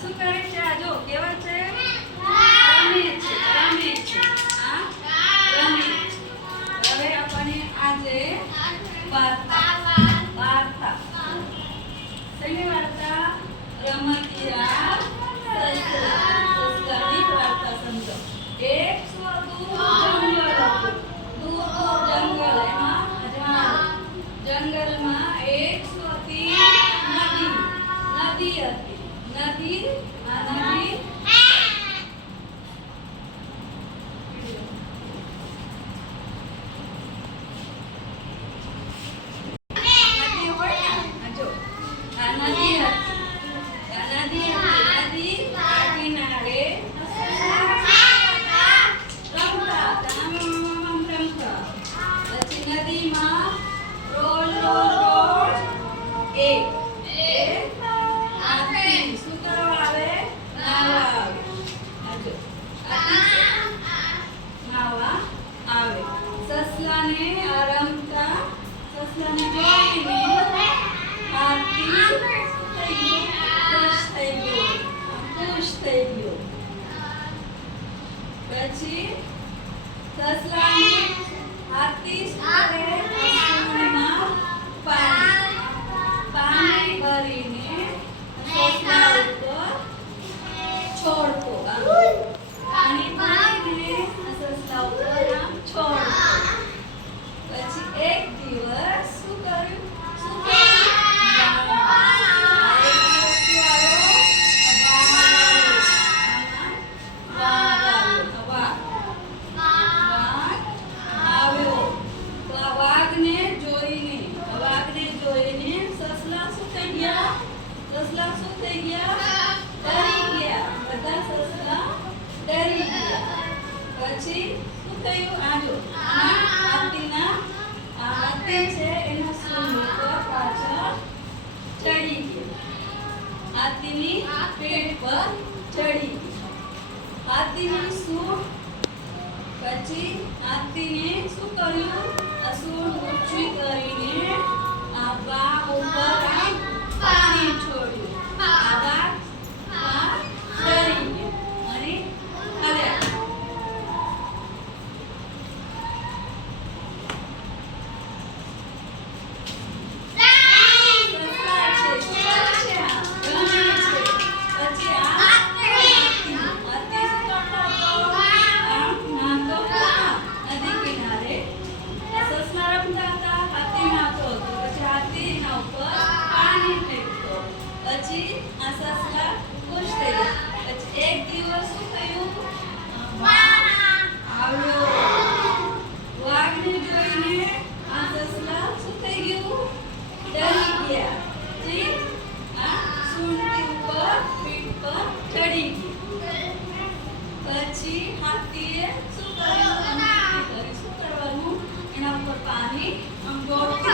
શું કરે છે? આ જો કેવા છે? રમે છે, રમે છે. આ રમે છે. હવે આપણે આજે વાર્તા શેની વાર્તા? રમતિયા સસલાની વાર્તા સમજો. એક જંગલ હતું. દૂર જંગલ, એમાં જંગલમાં એક હતી નદી. નદી હતી. નદી આ નદી સસલાને જોઈને હાથી ખુશ થઈ ગયો. પછી સસલાને હાથી સૂંઢમાં પાણી ભરીને સસલા ઉપર છોડતો. પાણી ભરીને સસલા ઉપર આમ છોડતો. પછી એક દિવસ શું કર્યું? સસલા શું થઈ ગયા? ડરી ગયા. બધા સસલા ડરી ગયા. પછી શું થયું? આ જો હાથી છે એના સૂંઢ ઉપર પાછળ ચડી ગયો. હાથીની પીઠ પર ચડી ગયો. હાથીની સૂંઢ પછી હાથીને શું કર્યું? આ સૂંઢ ઊંચી કરીને આ બાગ ઉપર પાણી છોડ્યું. આ બાગ ડરી ગયો અને હાલ્યા. પછી આ સસલા ખુશ થઈ ગયા. પછી એક દિવસ શું થયું? આવ્યો. વાઘને જોઈને આ સસલા શું થઈ ગયું? ડરી ગયા. પછી આ સૂંઢની ઉપર પીઠ પર ચડી ગયું. પછી હાથીએ શું કર્યું? શું કરવાનું? એના ઉપર પાણી આમ દોડતું